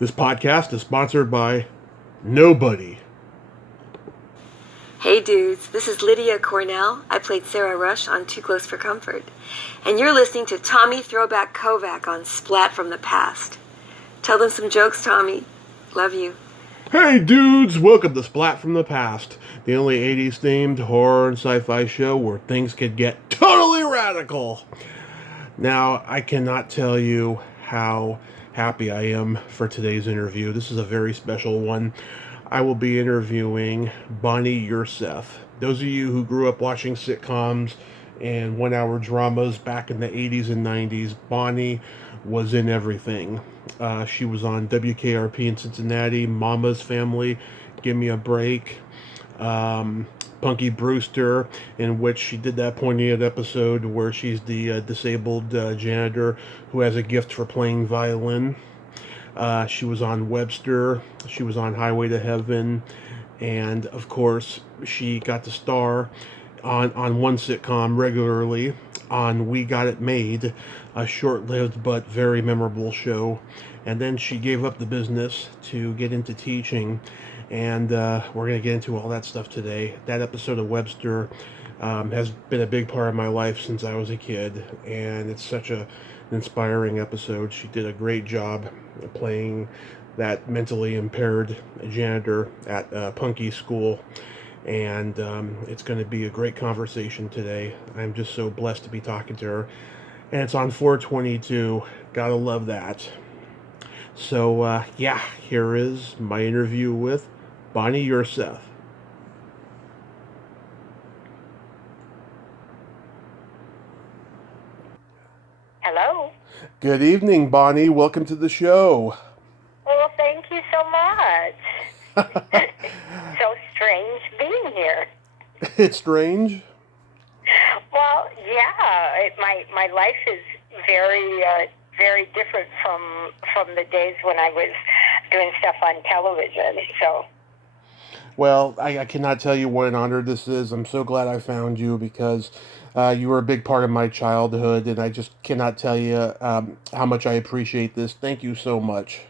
This podcast is sponsored by nobody. Hey dudes, this is Lydia Cornell. I played Sarah Rush on Too Close for Comfort. And you're listening to Tommy Throwback Kovac on Splat from the Past. Tell them some jokes, Tommy. Love you. Hey dudes, welcome to Splat from the Past, the only 80s themed horror and sci-fi show where things could get totally radical. Now, I cannot tell you how happy I am for today's interview. This is a very special one. I will be interviewing Bonnie Urseth. Those of you who grew up watching sitcoms and one-hour dramas back in the 80s and 90s, Bonnie was in everything. She was on WKRP in Cincinnati, Mama's Family, Give Me a Break, Punky Brewster, in which she did that poignant episode where she's the disabled janitor who has a gift for playing violin. She was on Webster, she was on Highway to Heaven, and of course she got to star on one sitcom regularly, on We Got It Made, a short-lived but very memorable show. And then she gave up the business to get into teaching, and we're going to get into all that stuff today. That episode of Webster has been a big part of my life since I was a kid, and it's such an inspiring episode. She did a great job playing that mentally impaired janitor at Punky School, and it's going to be a great conversation today. I'm just so blessed to be talking to her, and it's on 422. Gotta love that. So, here is my interview with Bonnie Urseth. Hello. Good evening, Bonnie. Welcome to the show. Well, thank you so much. So strange being here. It's strange? Well, yeah. My life is very different from the days when I was doing stuff on television. So. Well, I cannot tell you what an honor this is. I'm so glad I found you because you were a big part of my childhood, and I just cannot tell you how much I appreciate this. Thank you so much.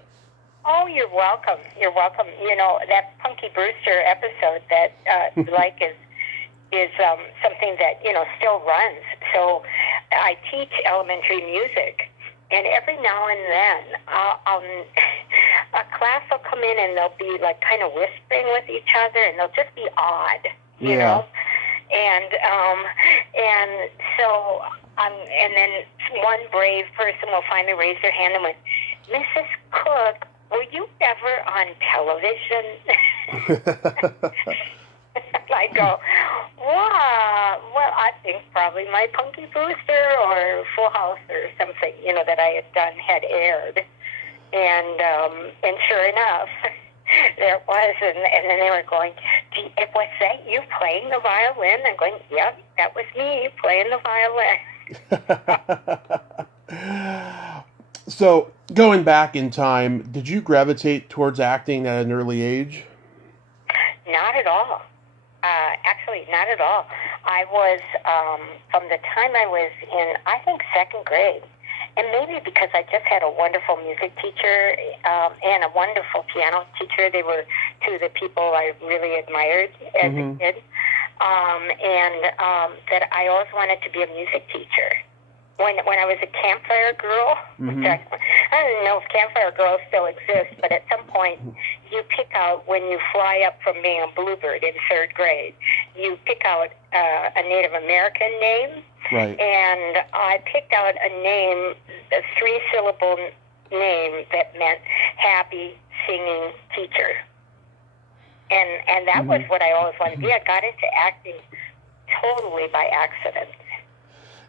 Oh, you're welcome. You're welcome. You know, that Punky Brewster episode that is something that, still runs. So I teach elementary music, and every now and then a class will come in and they'll be like kind of whispering with each other, and they'll just be odd, you know? And so and then one brave person will finally raise their hand and went, "Mrs. Cook, were you ever on television?" I go, well, I think probably my Punky Brewster or Full House or something, that I had aired. And sure enough, there it was. And then they were going, was that you playing the violin? I'm going, yep, that was me playing the violin. So, going back in time, did you gravitate towards acting at an early age? Not at all. Actually, not at all. I was, from the time I was in, I think, second grade, and maybe because I just had a wonderful music teacher and a wonderful piano teacher. They were two of the people I really admired as a kid, that I always wanted to be a music teacher. When I was a campfire girl, which I don't know if campfire girls still exist, but at some point you pick out, when you fly up from being a bluebird in third grade, you pick out a Native American name. Right. And I picked out a name, a three-syllable name that meant happy singing teacher. And that was what I always wanted to be. I got into acting totally by accident.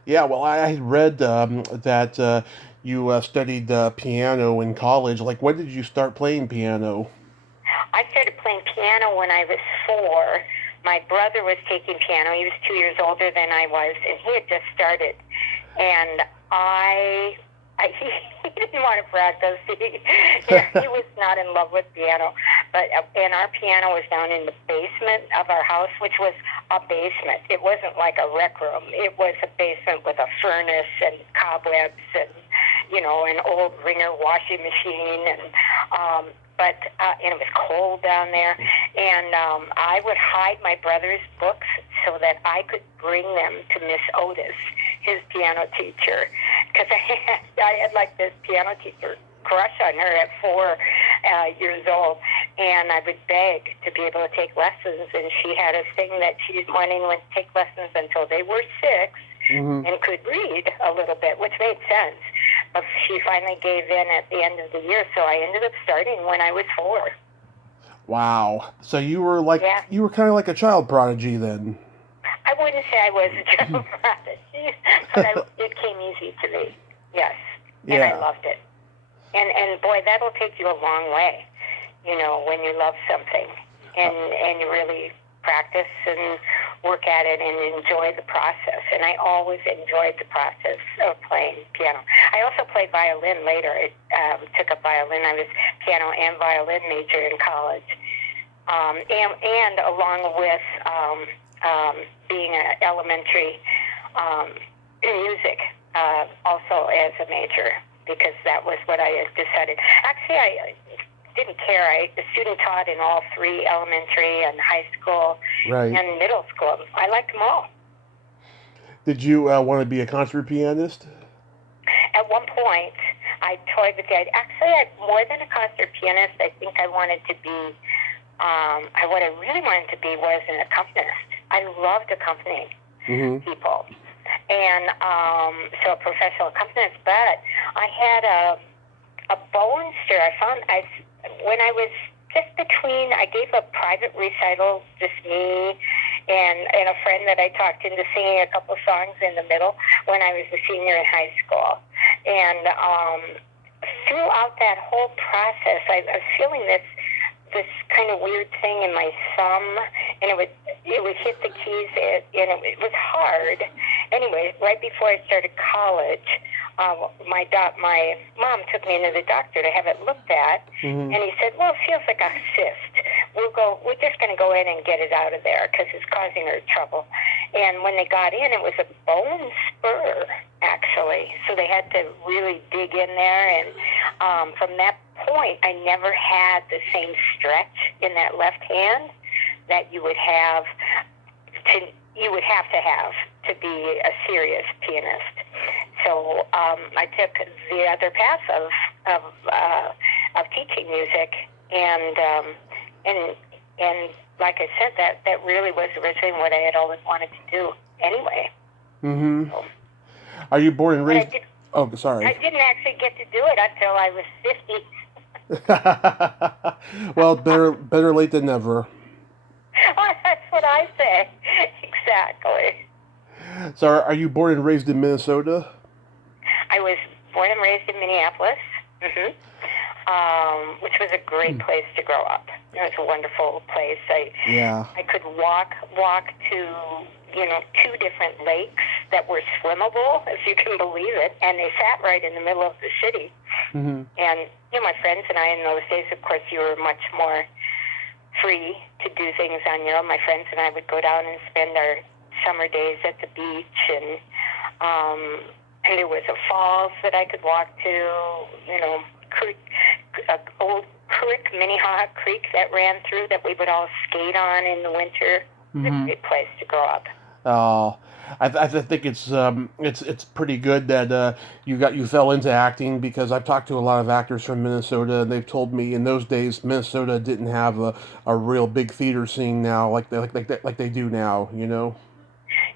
Yeah, well, I had read that you studied piano in college. Like, when did you start playing piano? I started playing piano when I was 4. My brother was taking piano. He was 2 years older than I was, and he had just started. And he didn't want to practice. He was not in love with piano. And our piano was down in the basement of our house, which was a basement. It wasn't like a rec room. It was a basement with a furnace and cobwebs and, an old Ringer washing machine, and it was cold down there, and I would hide my brother's books so that I could bring them to Miss Otis, his piano teacher, because I had like this piano teacher crush on her at 4 years old, and I would beg to be able to take lessons, and she had a thing that she didn't want anyone to take lessons until they were 6 and could read a little bit, which made sense. But she finally gave in at the end of the year, so I ended up starting when I was 4. Wow. So you were you were kind of like a child prodigy then. I wouldn't say I was a child prodigy, but it came easy to me. Yes, and I loved it. And boy, that'll take you a long way, when you love something and you really practice and work at it and enjoy the process. And I always enjoyed the process of playing piano. I also played violin later. I took up violin. I was piano and violin major in college. And along with being an elementary music also as a major, because that was what I had decided. Actually, I didn't care. I student taught in all 3 elementary and high school and middle school. I liked them all. Did you want to be a concert pianist? At one point, I toyed with the idea. Actually, more than a concert pianist, I think I wanted to be, what I really wanted to be was an accompanist. I loved accompanying people. And so a professional accompanist. But I had a bone stir. When I was just between, I gave a private recital, just me and a friend that I talked into singing a couple songs in the middle when I was a senior in high school. And throughout that whole process, I was feeling this kind of weird thing in my thumb, and it would hit the keys, and it was hard. Anyway, right before I started college, my mom took me into the doctor to have it looked at, and he said, "Well, it feels like a cyst. We're just going to go in and get it out of there because it's causing her trouble." And when they got in, it was a bone spur, actually. So they had to really dig in there, and from that point, I never had the same stretch in that left hand that you would have to have to be a serious pianist. So I took the other path of teaching music, and like I said, that really was originally what I had always wanted to do anyway. So, are you born and raised? Sorry. I didn't actually get to do it until I was 50. Well, better late than never. Oh, that's what I say. Exactly. So, are you born and raised in Minnesota? I was born and raised in Minneapolis, which was a great place to grow up. It was a wonderful place. I could walk to 2 different lakes that were swimmable, if you can believe it, and they sat right in the middle of the city. And my friends and I, in those days, of course, you were much more free to do things on your own. My friends and I would go down and spend our summer days at the beach, and there was a falls that I could walk to, creek, an old creek, Minnehaha Creek that ran through that we would all skate on in the winter. It's a great place to grow up. Oh, I think it's pretty good that you fell into acting, because I've talked to a lot of actors from Minnesota, and they've told me in those days Minnesota didn't have a real big theater scene now like they do now.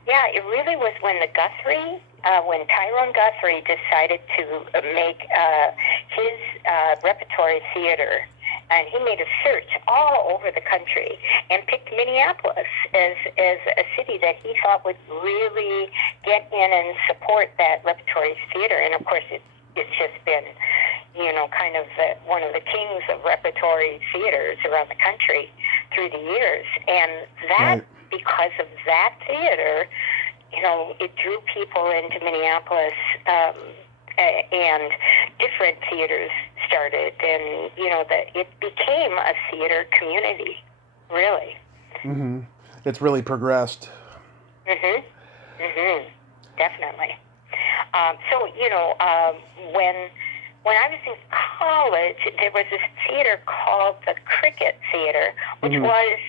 Yeah, it really was when when Tyrone Guthrie decided to make his repertory theater. And he made a search all over the country and picked Minneapolis as a city that he thought would really get in and support that repertory theater. And of course, it's just been, kind of one of the kings of repertory theaters around the country through the years. And that, because of that theater, it drew people into Minneapolis. And different theaters started, and it became a theater community, really. It's really progressed. Definitely. So, when I was in college, there was this theater called the Cricket Theater, which was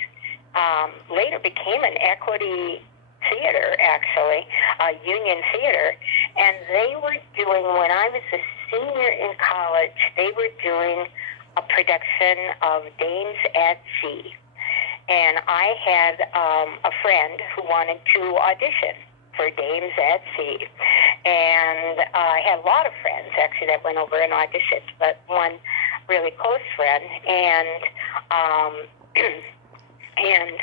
later became an equity theater, actually, a union theater. And they were doing, when I was a senior in college, they were doing a production of Dames at Sea. And I had a friend who wanted to audition for Dames at Sea. And I had a lot of friends, actually, that went over and auditioned, but one really close friend. And and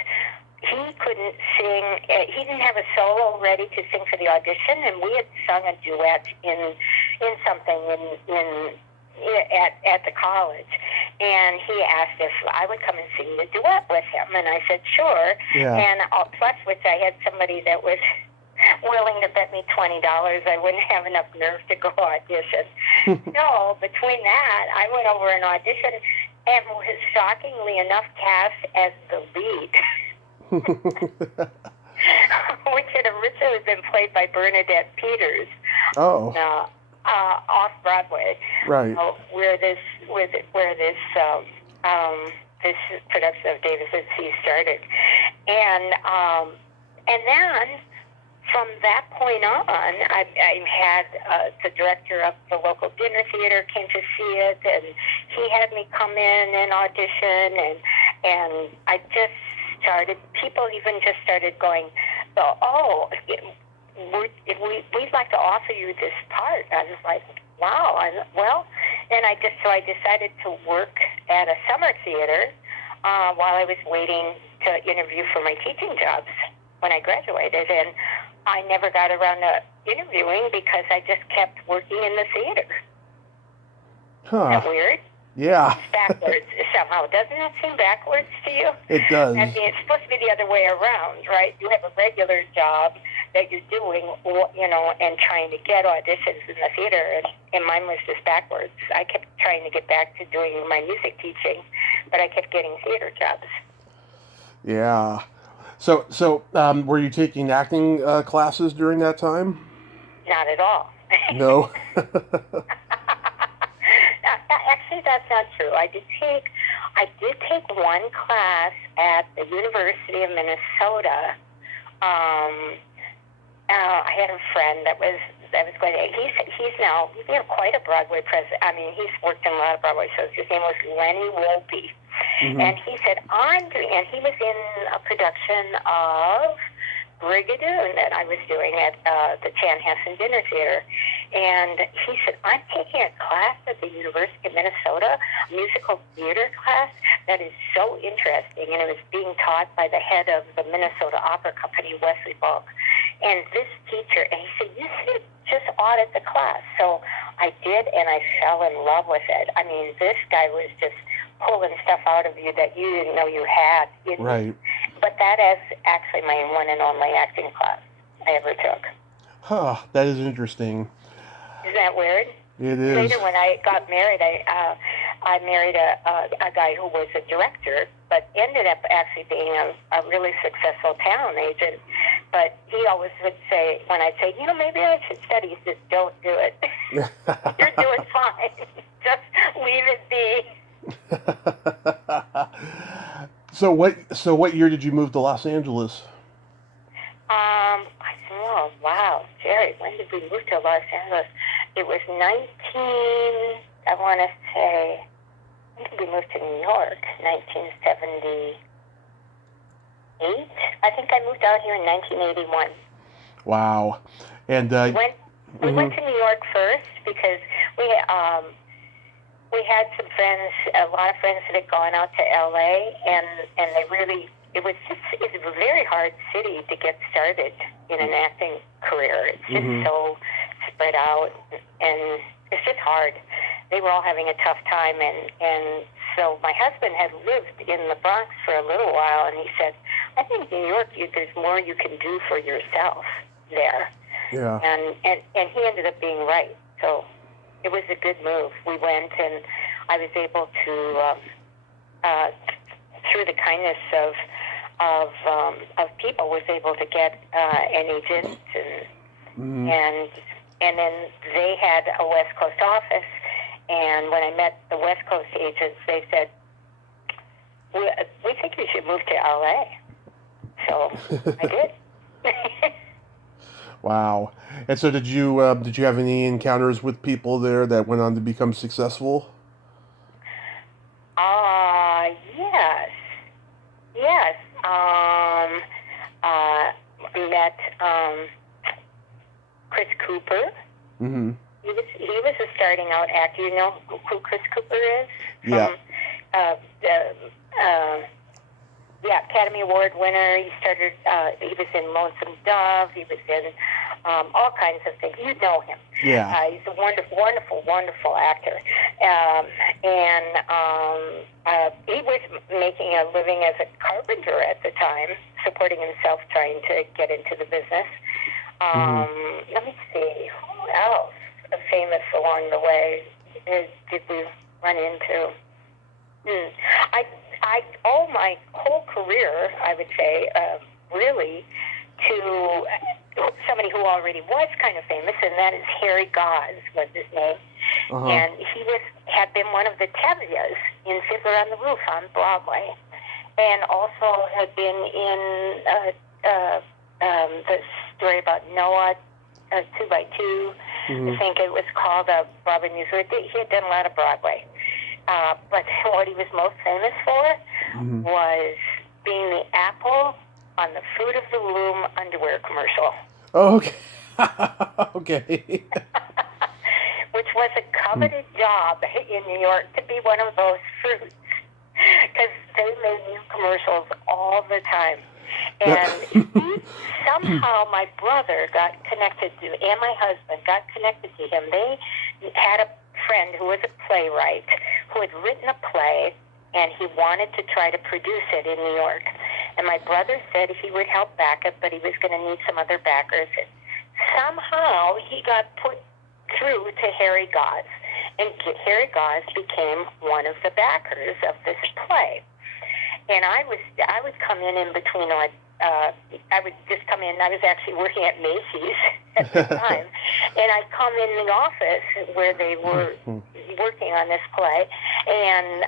he couldn't sing. He didn't have a solo ready to sing for the audition, and we had sung a duet in something at the college. And he asked if I would come and sing the duet with him, and I said sure. Yeah. And plus, which I had somebody that was willing to bet me $20 I wouldn't have enough nerve to go audition. So between that, I went over and auditioned, and was shockingly enough cast as the lead. Which had originally been played by Bernadette Peters. Oh. Off Broadway. Right. Where this production of Davis at Sea started, and then from that point on, I had the director of the local dinner theater came to see it, and he had me come in and audition, and I just started. People even just started going, "Oh, we'd like to offer you this part." I was like, "Wow!" And I decided to work at a summer theater while I was waiting to interview for my teaching jobs when I graduated, and I never got around to interviewing because I just kept working in the theater. Huh. Isn't that weird? Yeah. It's backwards somehow. Doesn't it seem backwards to you? It does. I mean, it's supposed to be the other way around, right? You have a regular job that you're doing, and trying to get auditions in the theater, and mine was just backwards. I kept trying to get back to doing my music teaching, but I kept getting theater jobs. Yeah. So, were you taking acting classes during that time? Not at all. No. Actually, that's not true. I did take one class at the University of Minnesota. I had a friend that was going to. He's now quite a Broadway presence. I mean, he's worked in a lot of Broadway shows. His name was Lenny Wolpe, and he said and he was in a production of Brigadoon that I was doing at the Chanhassen Dinner Theater. And he said, "I'm taking a class at the University of Minnesota, musical theater class, that is so interesting." And it was being taught by the head of the Minnesota Opera Company, Wesley Bulk. And this teacher, and he said, "You should just audit the class." So I did, and I fell in love with it. I mean, this guy was just pulling stuff out of you that you didn't know you had. Right. But that is actually my one and only acting class I ever took. Huh. That is interesting. Isn't that weird? It is. Later, when I got married, I married a guy who was a director, but ended up actually being a really successful talent agent. But he always would say, when I'd say, maybe I should study, he said, "Don't do it. You're doing fine. Just leave it be." So what year did you move to Los Angeles? Oh, wow, Jerry, when did we move to Los Angeles? It was when did we move to New York? 1978? I think I moved out here in 1981. Wow. And we went to New York first because we had some friends, a lot of friends that had gone out to LA, and they really, it's a very hard city to get started in an acting career. It's just so spread out, and it's just hard. They were all having a tough time, and so my husband had lived in the Bronx for a little while, and he said, "I think New York, there's more you can do for yourself there." Yeah. And he ended up being right. So it was a good move. We went, and I was able to, through the kindness of people, was able to get an agent, and and then they had a West Coast office. And when I met the West Coast agents, they said, we think you should move to LA. So I did. Wow. And so did you have any encounters with people there that went on to become successful? Yes. Yes. Met Chris Cooper. Mm-hmm. He was a starting out actor. You know who Chris Cooper is? Yeah. Academy Award winner. He started. He was in Lonesome Dove. He was in all kinds of things. You know him. Yeah. He's a wonderful, wonderful, wonderful actor. He was making a living as a carpenter at the time, supporting himself, trying to get into the business. Let me see, who else famous along the way did we run into? I owe my whole career, I would say, really to somebody who already was kind of famous, and that is Harry Goss was his name. Uh-huh. And he had been one of the Tevias in Fiddler on the Roof on Broadway, and also had been in the story about Noah, 2 by 2. I think it was called Broadway Musical. He had done a lot of Broadway. But what he was most famous for was being the apple on the Fruit of the Loom underwear commercial. Oh, okay. Okay. Which was a coveted job in New York to be one of those fruits. Because they made new commercials all the time. And somehow my brother got connected to, and my husband got connected to him. They had a friend who was a playwright who had written a play, and he wanted to try to produce it in New York. And my brother said he would help back it, but he was going to need some other backers. And somehow he got put through to Harry Goss, and Harry Goss became one of the backers of this play. And I would come in between, I would just come in. I was actually working at Macy's at the time, and I'd come in the office where they were working on this play, and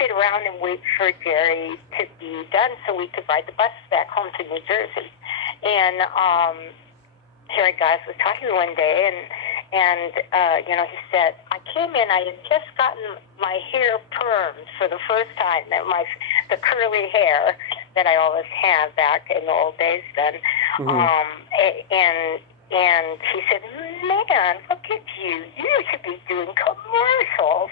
sit around and wait for Jerry to be done so we could ride the bus back home to New Jersey. And Harry Goss was talking to me one day, and he said, I came in, I had just gotten my hair permed for the first time, the curly hair that I always had back in the old days then. And he said, man, look at you. You should be doing commercials.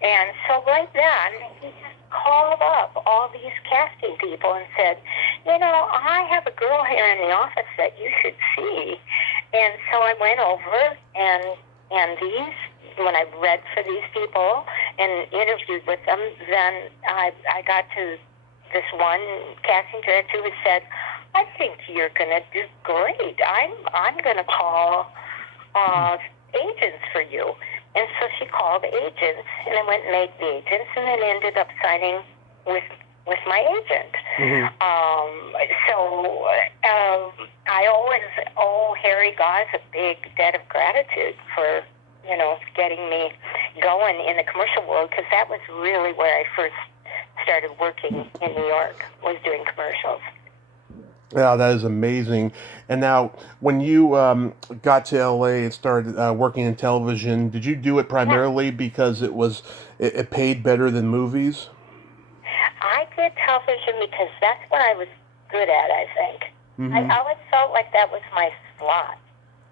And so right then, he just called up all these casting people and said, I have a girl here in the office that you should see. And so I went over, and when I read for these people and interviewed with them, then I got to this one casting director who said, I think you're going to do great. I'm going to call agents for you. And so she called agents, and I went and made the agents, and then ended up signing with my agent. I always owe Harry Goss a big debt of gratitude for, getting me going in the commercial world, because that was really where I first started working in New York, was doing commercials. Yeah, that is amazing. And now, when you got to LA and started working in television, did you do it primarily because it paid better than movies? I did television because that's what I was good at, I think. I always felt like that was my slot.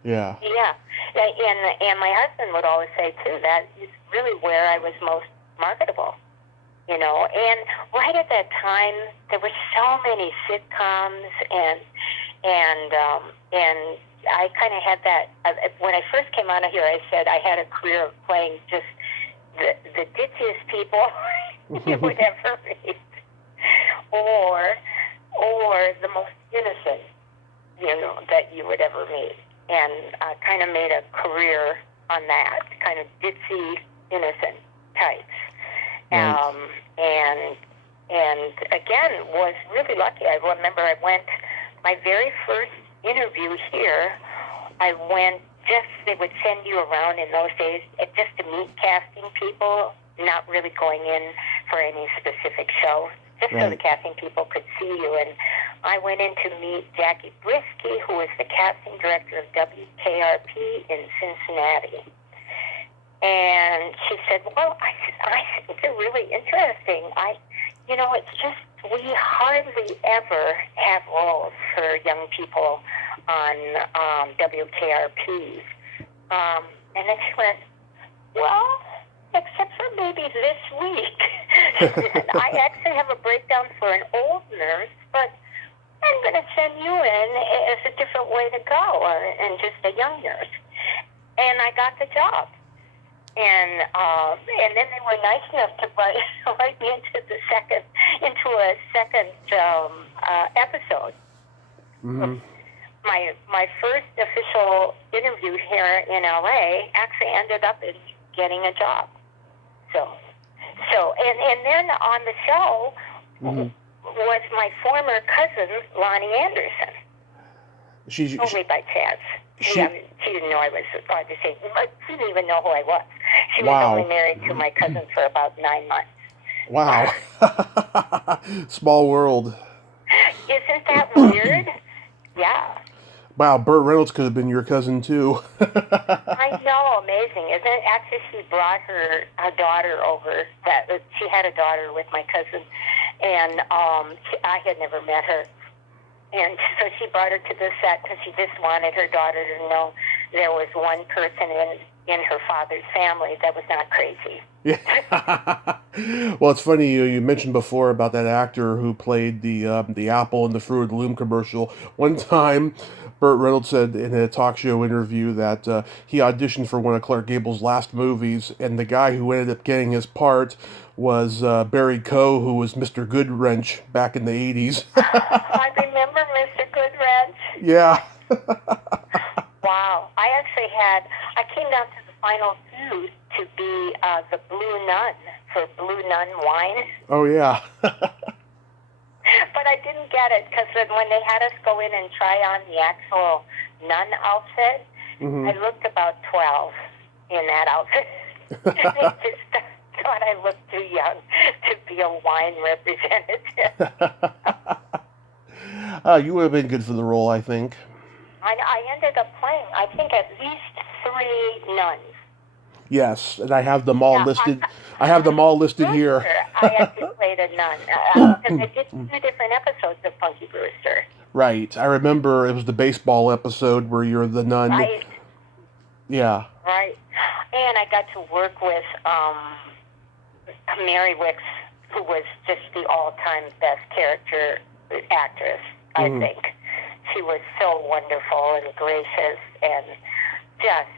Yeah. Yeah. And my husband would always say, too, that is really where I was most marketable. And right at that time, there were so many sitcoms, and I kind of had that. When I first came out of here, I said I had a career of playing just the ditziest people you would ever meet, or the most innocent, that you would ever meet, and I kind of made a career on that, kind of ditzy, innocent types. Right. And again, was really lucky. I remember I went, my very first interview here, I went they would send you around in those days just to meet casting people, not really going in for any specific show, just so the casting people could see you. And I went in to meet Jackie Brisky, who was the casting director of WKRP in Cincinnati. And she said, well, I think they're really interesting. It's just we hardly ever have roles for young people on WKRP. And then she went, well, except for maybe this week. I actually have a breakdown for an old nurse, but I'm going to send you in as a different way to go, and just a young nurse. And I got the job. And then they were nice enough to write me into a second episode. Mm-hmm. My first official interview here in LA actually ended up in getting a job. So and then on the show was my former cousin Lonnie Anderson. Totally by chance. She didn't know I was auditioning. She didn't even know who I was. She was only married to my cousin for about 9 months. Wow. Small world. Isn't that weird? Yeah. Wow, Burt Reynolds could have been your cousin, too. I know, amazing, isn't it? Actually, she brought her daughter over. She had a daughter with my cousin, and I had never met her. And so she brought her to the set because she just wanted her daughter to know there was one person in her father's family that was not crazy. Yeah. Well, it's funny you mentioned before about that actor who played the apple in the Fruit of the Loom commercial. One time, Burt Reynolds said in a talk show interview that he auditioned for one of Clark Gable's last movies, and the guy who ended up getting his part was Barry Coe, who was Mr. Goodwrench back in the 80s. I remember Mr. Goodwrench. Yeah. Wow. I came down to the final two to be the Blue Nun for Blue Nun Wine. Oh, yeah. But I didn't get it because when they had us go in and try on the actual nun outfit, I looked about 12 in that outfit. They just thought I looked too young to be a wine representative. You would have been good for the role, I think. I ended up playing, I think, at least 3 nuns. Yes, and I have them all listed. I have them all listed here. I actually played a nun because I did 2 different episodes of Punky Brewster. Right. I remember it was the baseball episode where you're the nun. Right. Yeah. Right. And I got to work with Mary Wicks, who was just the all-time best character actress, I think. She was so wonderful and gracious and just,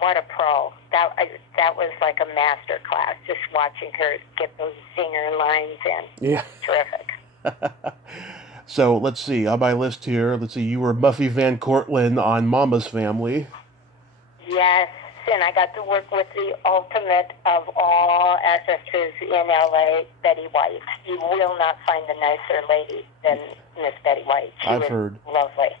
what a pro. That was like a master class, just watching her get those zinger lines in. Yeah. Terrific. So, let's see, on my list here, you were Buffy Van Cortlandt on Mama's Family. Yes, and I got to work with the ultimate of all actresses in L.A., Betty White. You will not find a nicer lady than Miss Betty White. I've heard. Lovely.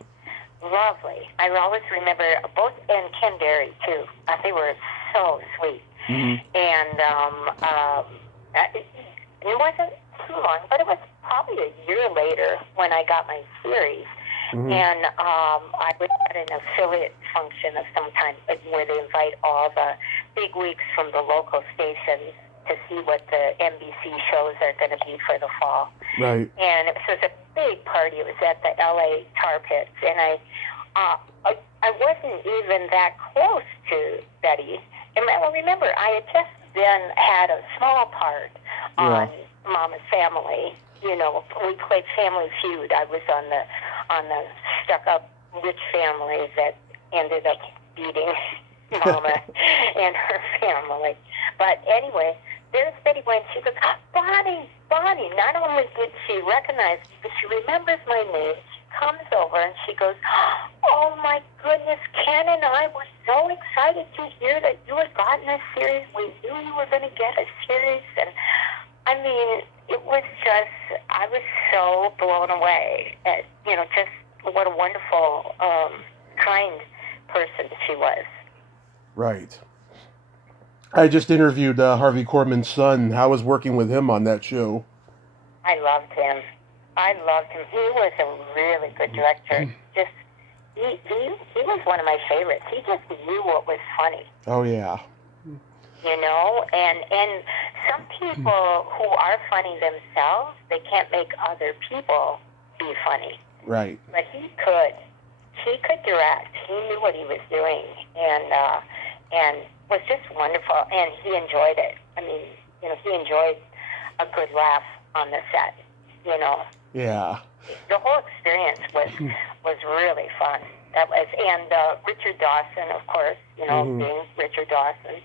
Lovely. I always remember both, and Ken Berry, too. They were so sweet. And it wasn't too long, but it was probably a year later when I got my series. And I was at an affiliate function of some kind where they invite all the big wigs from the local stations to see what the NBC shows are going to be for the fall. Right. And it was a big party. It was at the LA Tar Pits. And I wasn't even that close to Betty. And remember, I had just then had a small part on Mama's Family. You know, we played Family Feud. I was on the stuck-up rich family that ended up beating Mama and her family. But anyway, there's Betty White. She goes, Bonnie. Not only did she recognize me, but she remembers my name. She comes over and she goes, oh my goodness, Ken and I were so excited to hear that you had gotten a series. We knew you were going to get a series. And it was just, I was so blown away at, just what a wonderful, kind person she was. Right. I just interviewed Harvey Korman's son. How was working with him on that show? I loved him. He was a really good director. Just he was one of my favorites. He just knew what was funny. Oh yeah. You know, and some people who are funny themselves, they can't make other people be funny. Right. But he could. He could direct. He knew what he was doing, and was just wonderful. And he enjoyed it. I mean, you know, he enjoyed a good laugh on the set. You know. Yeah. The whole experience was really fun. That was, and Richard Dawson, of course. You know, being Richard Dawson.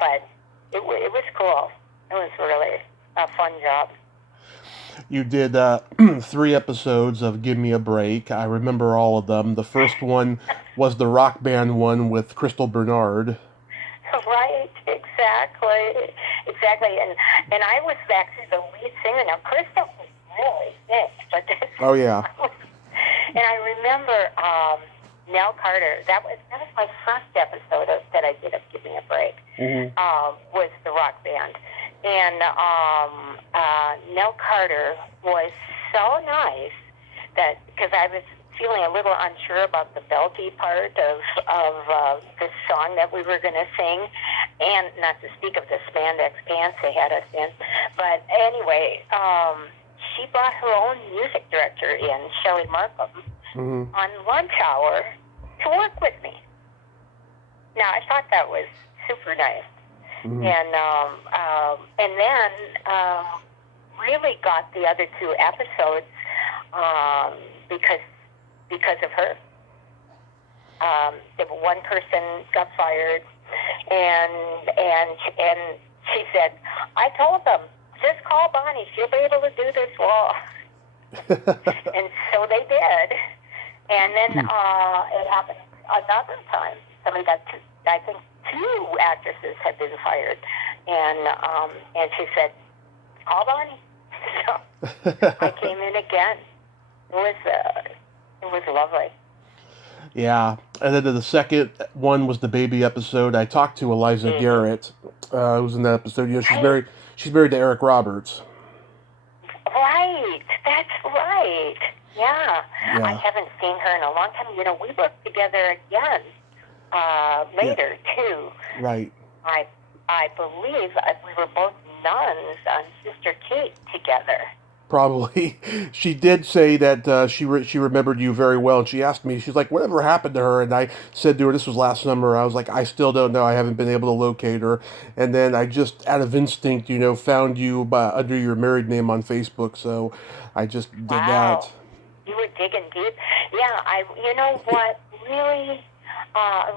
But it was cool. It was really a fun job. You did 3 episodes of Give Me a Break. I remember all of them. The first one was the rock band one with Crystal Bernard. Right, exactly. And I was actually the lead singer. Now, Crystal was really sick, but oh yeah. And I remember Nell Carter. That was my first episode that I did of Give Me a Break. Was the rock band. And Nell Carter was so nice that, because I was feeling a little unsure about the belty part of the song that we were going to sing, and not to speak of the spandex pants they had us in. But anyway, she brought her own music director in, Shelley Markham, on lunch hour to work with me. Now, I thought that was super nice. And then really got the other 2 episodes because of her. One person got fired, and she said, "I told them, just call Bonnie. She'll be able to do this wall." And so they did. And then it happened another time. Somebody got I think 2 actresses had been fired, and she said, "Call Bonnie." So I came in again. It was lovely. Yeah, and then the second one was the baby episode. I talked to Eliza Garrett, who was in that episode. You know, she's married to Eric Roberts. Right, that's right. Yeah. I haven't seen her in a long time. You know, we worked together again later too. Right. I believe we were both nuns on Sister Kate together. Probably. She did say that she remembered you very well, and she asked me, she's like, whatever happened to her? And I said to her, this was last summer, I was like, I still don't know, I haven't been able to locate her. And then I just, out of instinct, you know, found you under your married name on Facebook, so I just did that. You were digging deep. Yeah, you know what, really,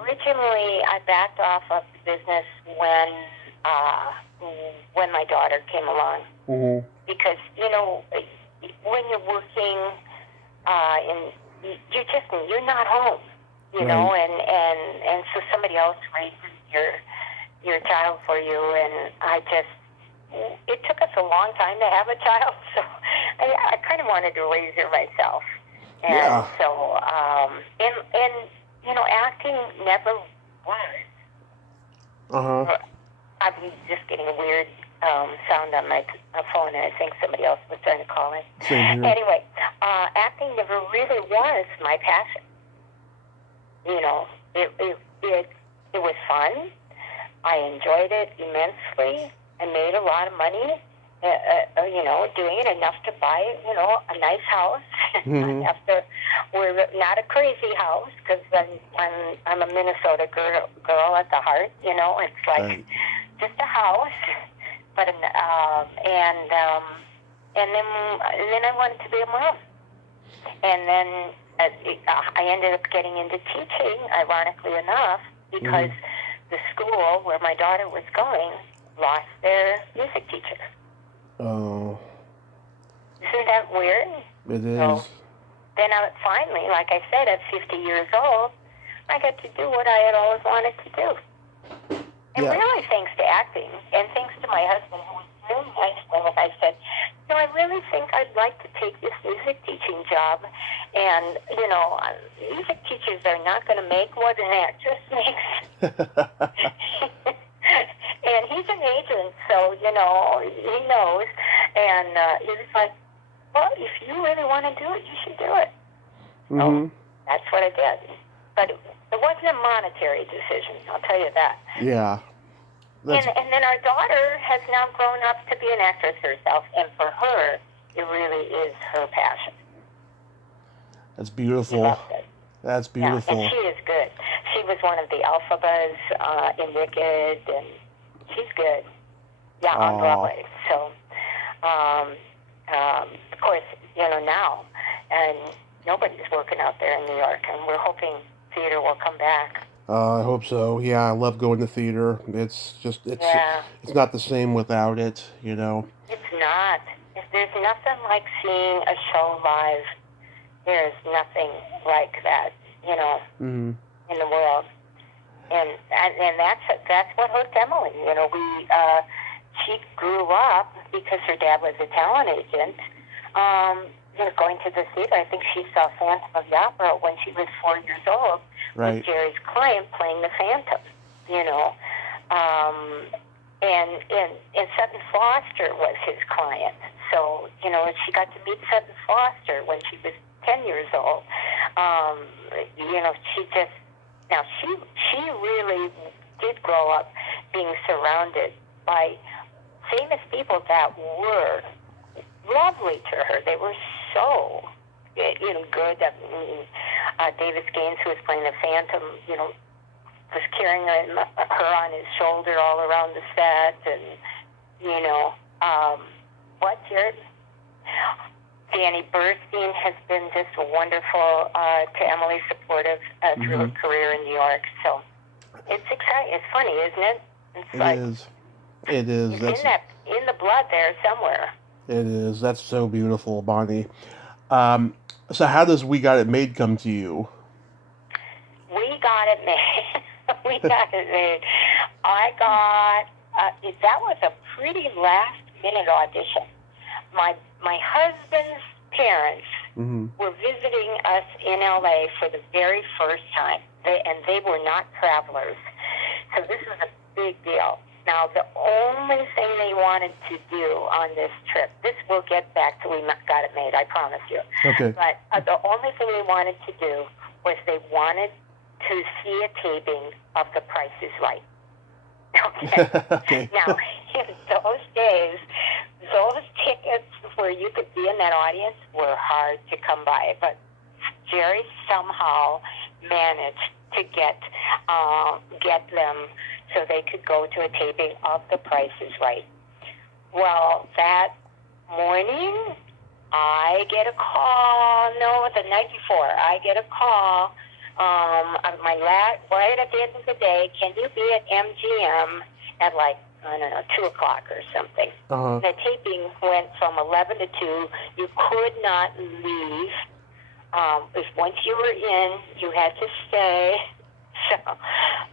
originally I backed off of the business when my daughter came along. Because, you know, when you're working, you're not home, you know, and so somebody else raises your child for you, and it took us a long time to have a child, so I kind of wanted to raise her myself. And so, and, you know, acting never was. I'm just getting a weird sound on my phone, and I think somebody else was trying to call in. Anyway, acting never really was my passion. You know, it was fun. I enjoyed it immensely. I made a lot of money, you know, doing it, enough to buy, you know, a nice house. We're not a crazy house, because I'm a Minnesota girl at the heart. You know, it's like just a house. But and then I wanted to be a mom, and then I ended up getting into teaching, ironically enough, because the school where my daughter was going lost their music teacher. Oh. Isn't that weird? It is. So then finally, like I said, at 50 years old, I got to do what I had always wanted to do. And really thanks to acting, and thanks to my husband, who was really nice when I said, I really think I'd like to take this music teaching job. And, music teachers are not going to make what an actress makes. And he's an agent, so, he knows. And he was like, well, if you really want to do it, you should do it. Mm-hmm. So that's what I did. But it wasn't a monetary decision, I'll tell you that. Yeah. And then our daughter has now grown up to be an actress herself, and for her, it really is her passion. That's beautiful. She loves it. That's beautiful. Yeah, and she is good. She was one of the Alphabas in Wicked, and she's good. Yeah, on Broadway. So, of course, now, and nobody's working out there in New York, and we're hoping theater will come back. I hope so. Yeah, I love going to theater. It's not the same without it, It's not. There's nothing like seeing a show live. There's nothing like that, Mm-hmm. in the world. And that's what hooked Emily. She grew up because her dad was a talent agent. Going to the theater. I think she saw Phantom of the Opera when she was 4 years old. Right. With Jerry's client playing the Phantom. And Sutton Foster was his client. So, she got to meet Sutton Foster when she was 10 years old. She really did grow up being surrounded by famous people that were lovely to her. They were so, good. Davis Gaines, who was playing the Phantom, was carrying her on his shoulder all around the set, and Jared? Danny Burstein has been just wonderful to Emily, supportive through her career in New York. So it's exciting. It's funny, isn't it? It is. It's in the blood there somewhere. It is. That's so beautiful, Bonnie. So how does We Got It Made come to you? We got it made. We got it made. That was a pretty last-minute audition. My husband's parents were visiting us in L.A. for the very first time, and they were not travelers. So this was a big deal. Now, the only thing they wanted to do on this trip, this will get back to We Got It Made, I promise you. Okay. But the only thing they wanted to do was they wanted to see a taping of The Price is Right. Okay. Now, in those days, those tickets where you could be in that audience were hard to come by. But Jerry somehow managed to get them so they could go to a taping of The Price is Right. Well, that morning, I get a call. No, the night before, I get a call. Right at the end of the day, can you be at MGM at 2 o'clock or something? Uh-huh. The taping went from 11 to 2. You could not leave. Once you were in, you had to stay. So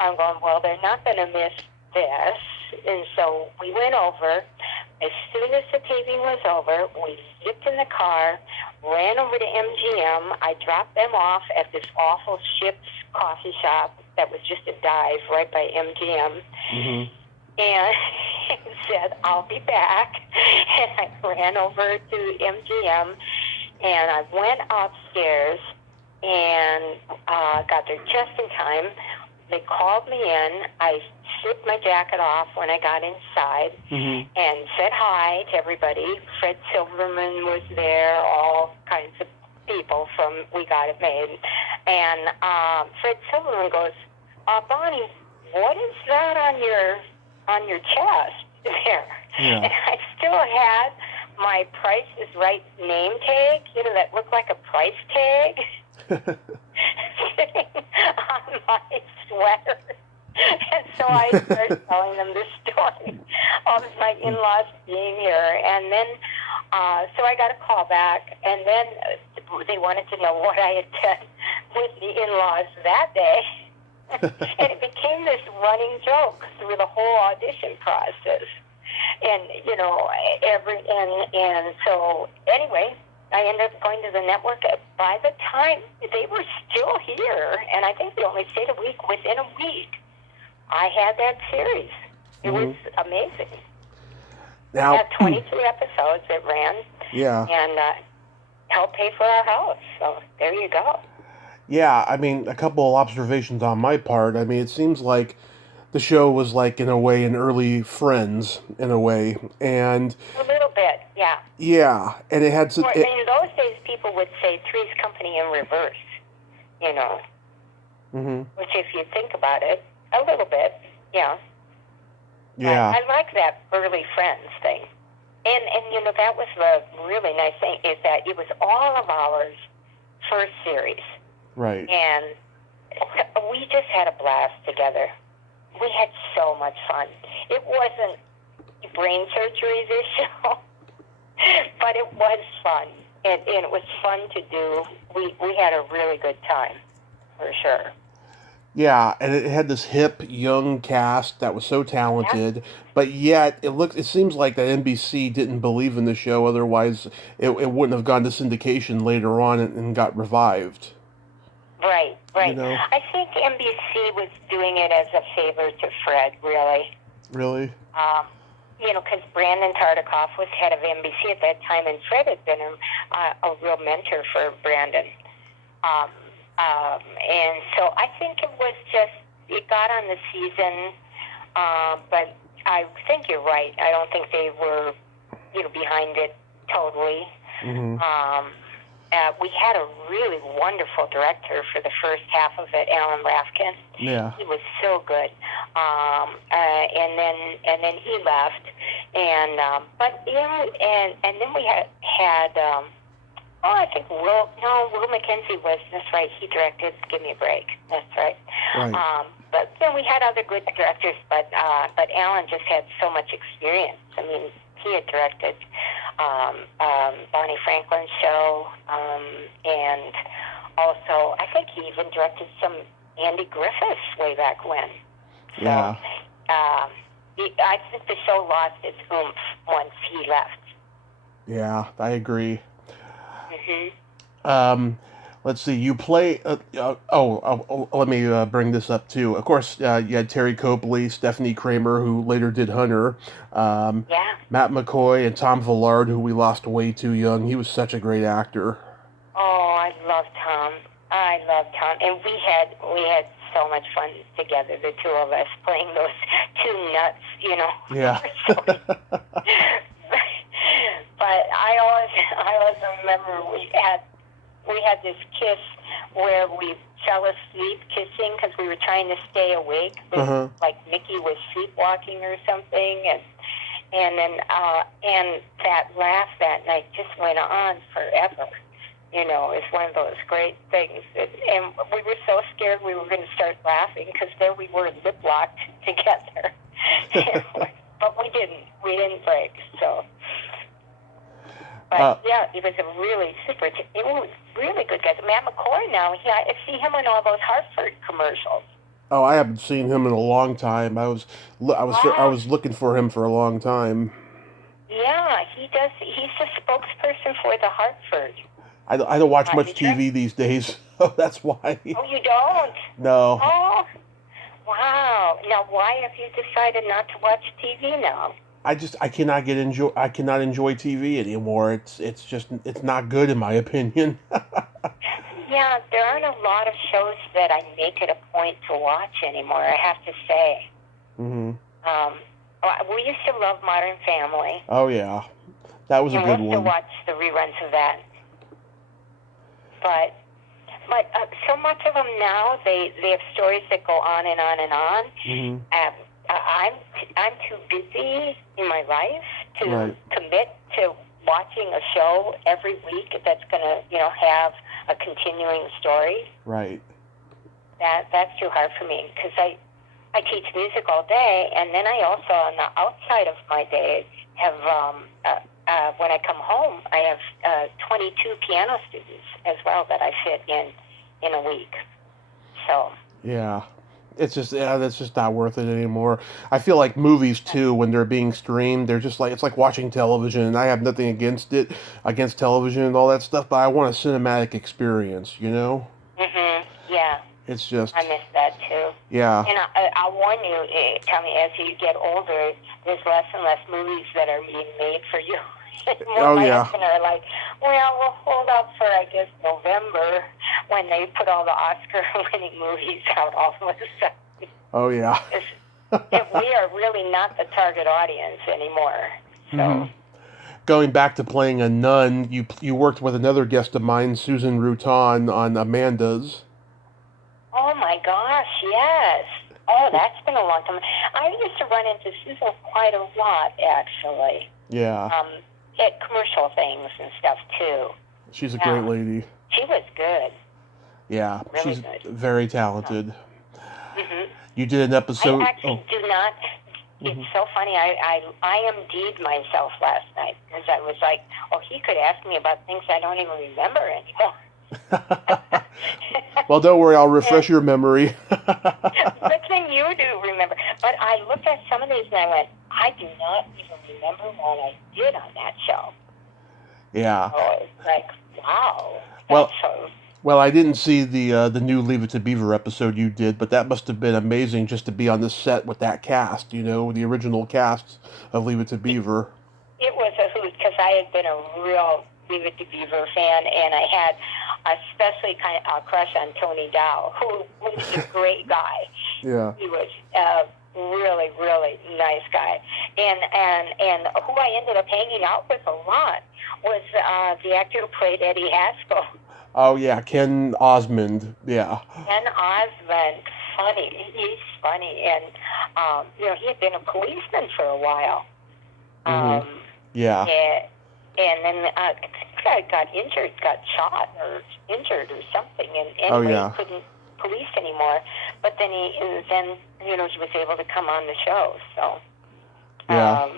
I'm going, well, they're not going to miss this. And so we went over. As soon as the taping was over, we zipped in the car, ran over to MGM. I dropped them off at this awful Ship's coffee shop that was just a dive right by MGM. Mm-hmm. And said, I'll be back. And I ran over to MGM, and I went upstairs and got there just in time. They called me in. I slipped my jacket off when I got inside and said hi to everybody. Fred Silverman was there, all kinds of people from We Got It Made. And Fred Silverman goes, Bonnie, what is that on your chest there? Yeah. And I still had my Price is Right name tag, that looked like a price tag, sitting on my sweater. And so I started telling them this story of my in-laws being here. And then, so I got a call back, and then they wanted to know what I had done with the in-laws that day. And it became this running joke through the whole audition process. and and so anyway, I ended up going to the network. By the time they were still here, and I think they only stayed a week. Within a week, I had that series. It was amazing. Now, It had 22 episodes. It ran. Yeah. And helped pay for our house. So there you go. Yeah, I mean, a couple of observations on my part. I mean, it seems like the show was like, in a way, an early Friends, in a way. And A little bit, yeah. yeah, and it had some... Well, in those days, people would say Three's Company in reverse, Which, if you think about it, a little bit, yeah. Yeah. I like that early Friends thing. And that was the really nice thing, is that it was all of ours first series. Right. And we just had a blast together. We had so much fun. It wasn't brain surgery, this show, but it was fun. And it was fun to do. We had a really good time, for sure. Yeah, and it had this hip, young cast that was so talented, but yet it seems like that NBC didn't believe in the show, otherwise it wouldn't have gone to syndication later on and got revived. Right. I think NBC was doing it as a favor to Fred, really. Really? Because Brandon Tartikoff was head of NBC at that time, and Fred had been a real mentor for Brandon. And so I think it got on the season, but I think you're right. I don't think they were, behind it totally. Mm-hmm. We had a really wonderful director for the first half of it, Alan Rafkin. Yeah. He was so good. And then he left, and then we had I think Will McKenzie was, that's right, he directed Give Me a Break. That's right. But then we had other good directors, but Alan just had so much experience. I mean, he had directed Bonnie Franklin's show, and also I think he even directed some Andy Griffiths way back when. So, yeah. I think the show lost its oomph once he left. Yeah, I agree. Mm-hmm. Let's see. You play. Let me bring this up too. Of course, you had Terry Copley, Stephanie Kramer, who later did Hunter. Matt McCoy and Tom Villard, who we lost way too young. He was such a great actor. Oh, I love Tom. And we had so much fun together, the two of us, playing those two nuts, Yeah. But I always remember we had this kiss where we fell asleep kissing because we were trying to stay awake. Like Mickey was sleepwalking or something, and then that laugh that night just went on forever. It's one of those great things. And we were so scared we were going to start laughing because there we were lip locked together. But we didn't. We didn't break. So. But it was a really it was really good guy. Matt McCoy now, I see him in all those Hartford commercials. Oh, I haven't seen him in a long time. I was looking for him for a long time. Yeah, he does. He's the spokesperson for the Hartford. I don't watch much TV these days, so that's why. Oh, you don't? No. Oh, wow. Now, why have you decided not to watch TV now? I cannot enjoy TV anymore. It's not good in my opinion. Yeah, there aren't a lot of shows that I make it a point to watch anymore, I have to say. We used to love Modern Family. Oh yeah, that was a good one. We used to watch the reruns of that. But so much of them now, they have stories that go on and on and on. I'm too busy in my life to commit to watching a show every week that's going to, have a continuing story. Right. That's too hard for me because I teach music all day, and then I also, on the outside of my day, have when I come home, I have 22 piano students as well that I fit in a week. So. Yeah. It's just, yeah, that's just not worth it anymore. I feel like movies too, when they're being streamed, they're just like, it's like watching television. And I have nothing against it, against television and all that stuff, but I want a cinematic experience, you know? Yeah. It's just, I miss that too. yeah. And I warn you, Tommy, as you get older, there's less and less movies that are being made for you. Oh, My yeah. husband are like, well, we'll hold up for, I guess, November when they put all the Oscar-winning movies out all of a sudden. Oh, yeah. We are really not the target audience anymore. So. Mhm. Going back to playing a nun, you worked with another guest of mine, Susan Rutan, on Amanda's. Oh my gosh, yes. Oh, that's been a long time. I used to run into Susan quite a lot, actually. Yeah. At commercial things and stuff, too. She's a great lady. She was good. Yeah, Really she's good. very talented. Mm-hmm. You did an episode. I actually do not. It's so funny. I IMD'd myself last night because I was like, oh, he could ask me about things I don't even remember anymore. Well, don't worry, I'll refresh your memory. Good thing you do remember. But I looked at some of these and I went, I do not even remember what I did on that show. Yeah. So it's like, wow. Well, I didn't see the new Leave It to Beaver episode you did, but that must have been amazing just to be on the set with that cast, you know, the original cast of Leave It to Beaver. It was a hoot because I had been a real Leave It to Beaver fan, and I had especially kind of a crush on Tony Dow, who was a great guy. Yeah. He was a really, really nice guy. And who I ended up hanging out with a lot was the actor who played Eddie Haskell. Oh, yeah, Ken Osmond, yeah. Ken Osmond, funny. He's funny. And, he had been a policeman for a while. Yeah. And then I think got injured, got shot or injured or something. And anyway, he couldn't police anymore. But then he was able to come on the show. So, yeah.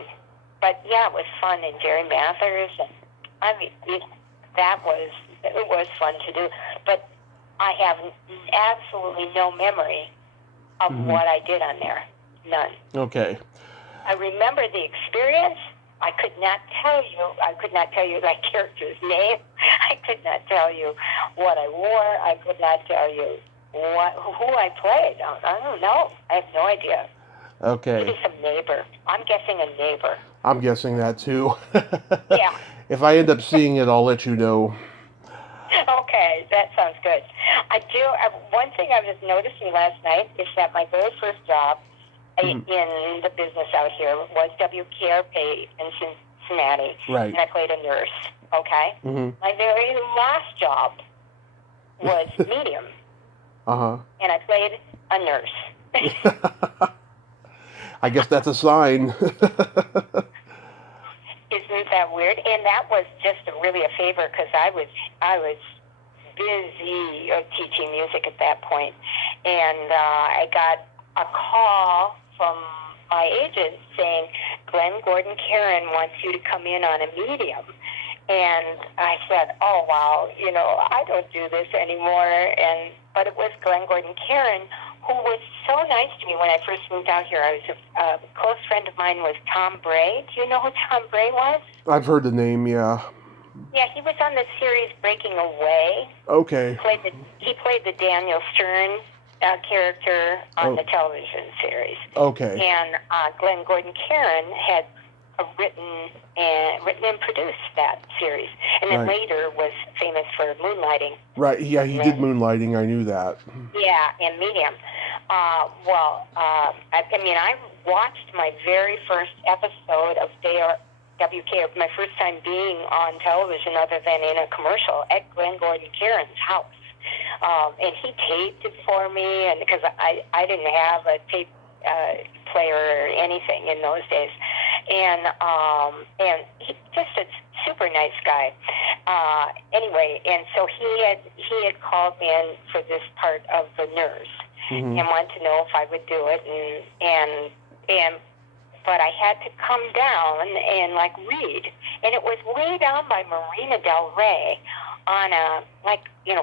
But yeah, it was fun. And Jerry Mathers, and I mean, it was fun to do. But I have absolutely no memory of what I did on there. None. Okay. I remember the experience. I could not tell you my character's name. I could not tell you what I wore. I could not tell you who I played. I don't know. I have no idea. Okay. Maybe some neighbor. I'm guessing a neighbor. I'm guessing that too. Yeah. If I end up seeing it, I'll let you know. Okay, that sounds good. One thing I was noticing last night is that my very first job in the business out here was WKRP in Cincinnati. Right. And I played a nurse, okay? My very last job was medium. Uh-huh. And I played a nurse. I guess that's a sign. Isn't that weird? And that was just really a favor because I was busy teaching music at that point. And I got a call from my agent saying, Glenn Gordon Karen wants you to come in on a medium. And I said, oh, wow, I don't do this anymore. But it was Glenn Gordon Karen, who was so nice to me when I first moved out here. A close friend of mine was Tom Bray. Do you know who Tom Bray was? I've heard the name, yeah. Yeah, he was on the series Breaking Away. Okay. He played the Daniel Stern character on the television series. Okay. And Glenn Gordon Karen had written and produced that series, and then later was famous for Moonlighting. Right. Yeah, he did Moonlighting. I knew that. Yeah, and Medium. I watched my very first episode of WKRP, my first time being on television other than in a commercial, at Glenn Gordon Karen's house. And he taped it for me, and because I didn't have a tape player or anything in those days. And he just a super nice guy. Anyway, and so he had called me in for this part of the nurse and wanted to know if I would do it, but I had to come down and read, and it was way down by Marina Del Rey on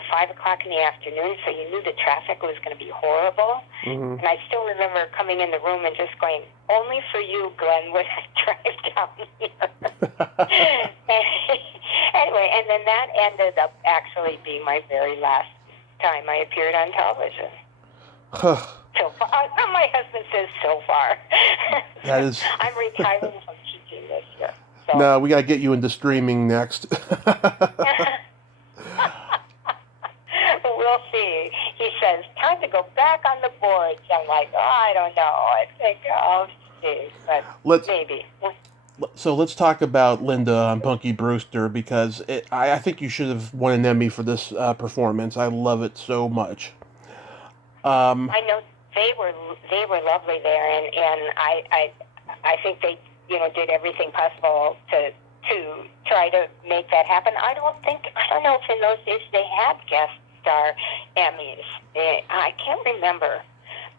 5 o'clock in the afternoon, so you knew the traffic was going to be horrible. Mm-hmm. And I still remember coming in the room and just going, "Only for you, Glenn, would I drive down here." Anyway, and then that ended up actually being my very last time I appeared on television. So far, my husband says so far. That is. I'm retiring from teaching this year. So. No, we got to get you into streaming next. We'll see. He says, time to go back on the boards. I'm like, I don't know. I think I'll see, but maybe. So let's talk about Linda on Punky Brewster, because I think you should have won an Emmy for this performance. I love it so much. I know they were lovely there, and I think they did everything possible to try to make that happen. I don't know if in those days they had guest star Emmys. I can't remember,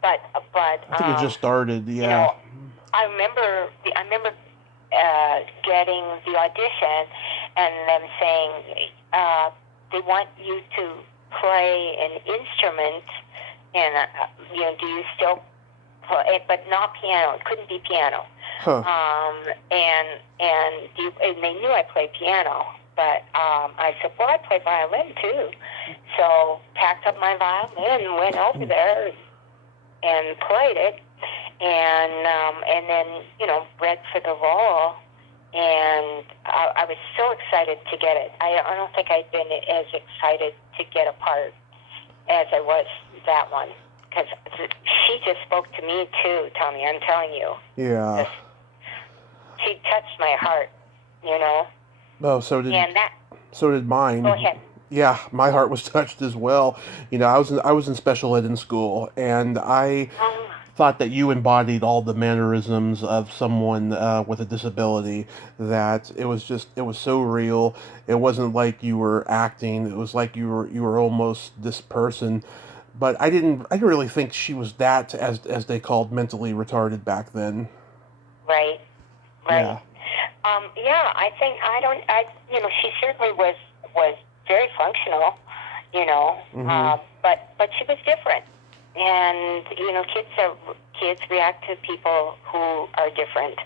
but I think it just started. Yeah. I remember getting the audition and them saying they want you to play an instrument, and do you still play? But not piano. It couldn't be piano. Huh. And they knew I played piano, but I said, well, I play violin too. So packed up my violin and went over there and played it, and then read for the role, and I was so excited to get it. I don't think I'd been as excited to get a part as I was that one, because she just spoke to me too, Tommy. I'm telling you. Yeah. She touched my heart, Oh, so did mine. Go ahead. Yeah, my heart was touched as well. I was in special ed in school, and I thought that you embodied all the mannerisms of someone with a disability. That it was so real. It wasn't like you were acting. It was like you were almost this person. But I didn't really think she was that, as they called mentally retarded back then. Right. Yeah. I think she certainly was very functional, Mm-hmm. but she was different, and kids react to people who are different.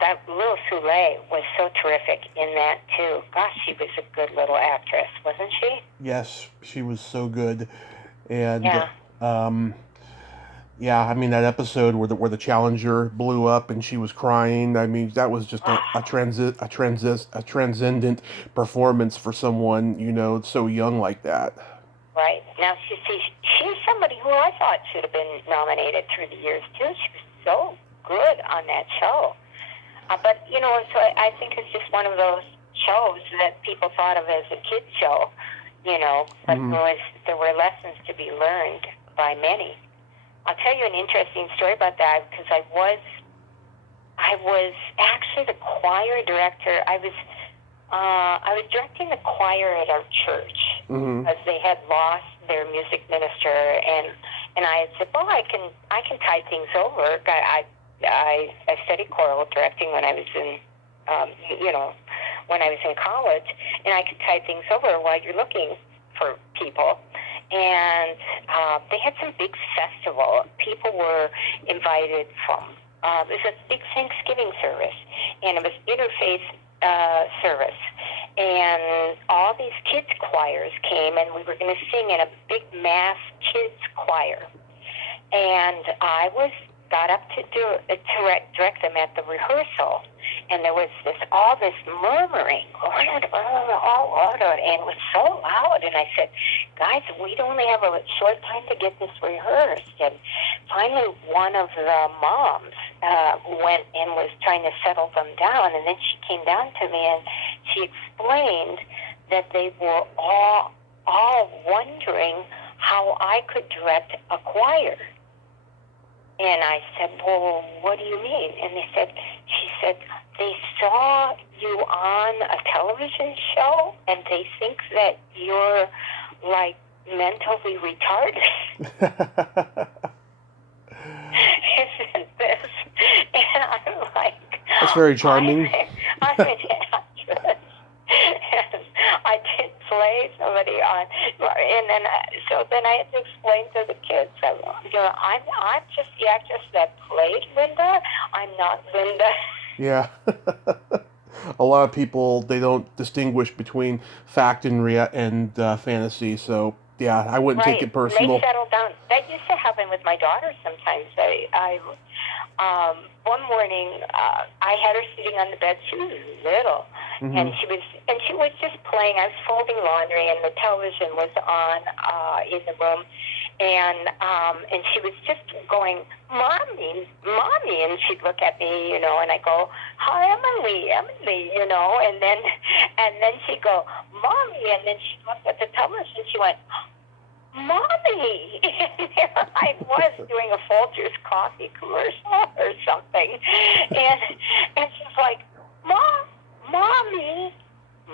That little Soule was so terrific in that too. Gosh, she was a good little actress, wasn't she? Yes, she was so good, and yeah. I mean, that episode where the Challenger blew up and she was crying. I mean, that was just a transcendent performance for someone so young like that. Right. Now, she's somebody who I thought should have been nominated through the years too. She was so good on that show. But so I think it's just one of those shows that people thought of as a kid's show. But Mm-hmm. there were lessons to be learned by many. I'll tell you an interesting story about that, because I was actually the choir director. I was directing the choir at our church, Mm-hmm. because they had lost their music minister, and I had said, well, I can tide things over. I studied choral directing when I was in when I was in college, and I could tide things over while you're looking for people. And they had some big festival. People were invited from, it was a big Thanksgiving service, and it was interfaith service. And all these kids' choirs came, and we were going to sing in a big mass kids' choir. And I got up to direct them at the rehearsal, and there was all this murmuring going on, and it was so loud. And I said, guys, we'd only have a short time to get this rehearsed. And finally, one of the moms went and was trying to settle them down, and then she came down to me and she explained that they were all wondering how I could direct a choir. And I said, well, what do you mean? And she said, they saw you on a television show and they think that you're like mentally retarded. Isn't this? And I'm like, That's very charming. I'm an actress. somebody on, and then so then I had to explain to the kids, I'm just the actress that played Linda. I'm not Linda. Yeah. A lot of people, they don't distinguish between fact and fantasy, so yeah, I wouldn't take it personal. They settle down. That used to happen with my daughter sometimes. One morning, I had her sitting on the bed. She was little, and she was just playing. I was folding laundry, and the television was on in the room, and she was just going, "Mommy, Mommy," and she'd look at me, and I go, "Hi, Emily, and then she'd go, "Mommy," and then she looked at the television, she went, "Mommy," and there I was doing a Folgers coffee commercial or something, and she's like, "Mommy,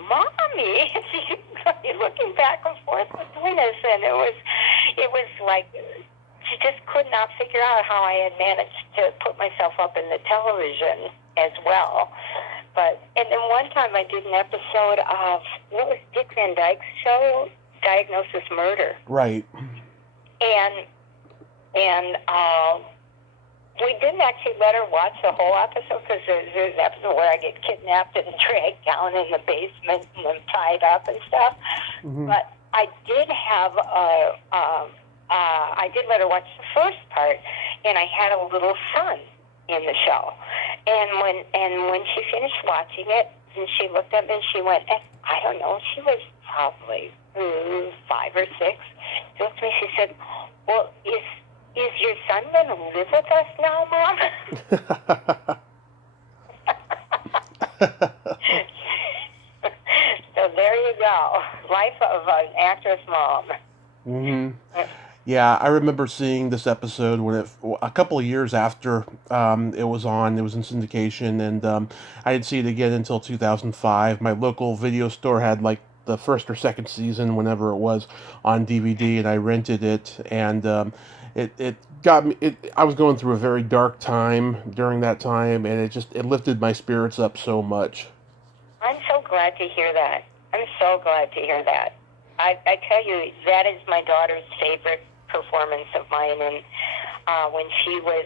Mommy," and she's looking back and forth between us, and it was like she just could not figure out how I had managed to put myself up in the television as well. And then one time I did an episode of what was Dick Van Dyke's show, Diagnosis Murder. Right. And we didn't actually let her watch the whole episode because there's an episode where I get kidnapped and dragged down in the basement and I'm tied up and stuff. But I did have I did let her watch the first part, and I had a little son in the show. And when she finished watching it, and she looked at me and she went, I don't know, she was probably 5 or 6. She looked at me, she said, "Well, is your son going to live with us now, Mom?" So there you go. Life of an actress mom. Yeah, I remember seeing this episode when a couple of years after it was on. It was in syndication, and I didn't see it again until 2005. My local video store had like the first or second season, whenever it was, on DVD, and I rented it. And it got me. I was going through a very dark time during that time, and it lifted my spirits up so much. I'm so glad to hear that. I'm so glad to hear that. I tell you, that is my daughter's favorite performance of mine. And when she was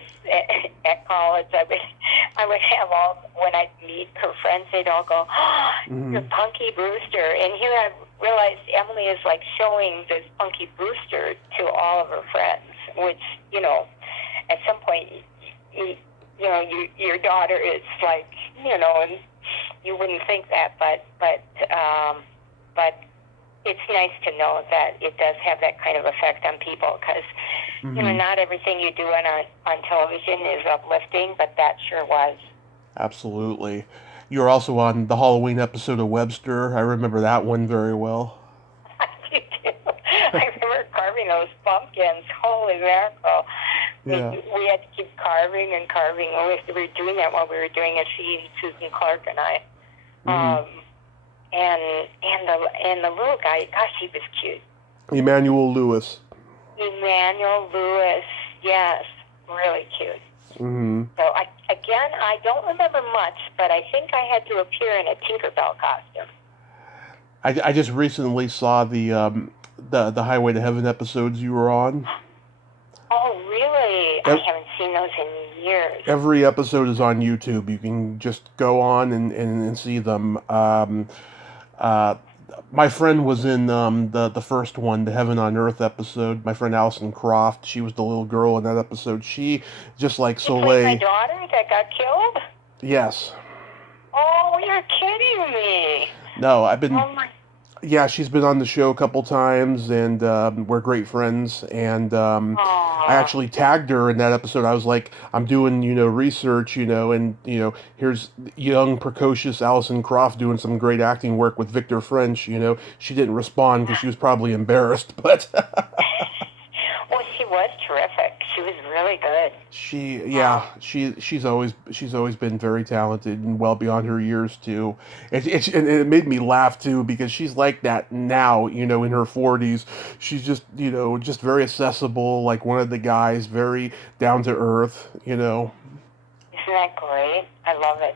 at college, I would have when I'd meet her friends, they'd all go, "Oh, you're Punky Brewster." And here I realized Emily is like showing this Punky Brewster to all of her friends, which, at some point, your daughter is like, and you wouldn't think that, but it's nice to know that it does have that kind of effect on people, because not everything you do on television is uplifting, but that sure was. Absolutely. You were also on the Halloween episode of Webster. I remember that one very well. I do. I remember carving those pumpkins. Holy mackerel. Yeah. We had to keep carving and carving. We were doing that while we were doing a scene, Susan Clark and I. And the little guy, gosh, he was cute. Emmanuel Lewis. Emmanuel Lewis, yes, really cute. So I don't remember much, but I think I had to appear in a Tinkerbell costume. I just recently saw the Highway to Heaven episodes you were on. Oh, really? I haven't seen those in years. Every episode is on YouTube. You can just go on and see them. My friend was in the first one, the Heaven on Earth episode. My friend Allison Croft, she was the little girl in that episode. She, just like Soleil... My daughter that got killed? Yes. Oh, you're kidding me. No, I've been... Oh, my... Yeah, she's been on the show a couple times, and we're great friends. And I actually tagged her in that episode. I was like, I'm doing, research, and, here's young, precocious Allison Croft doing some great acting work with Victor French. She didn't respond because she was probably embarrassed, but... Well, she was terrific. She was really good. She's always been very talented and well beyond her years too. And it made me laugh too, because she's like that now, in her 40s. She's just, just very accessible, like one of the guys, very down to earth, Isn't that great? I love it.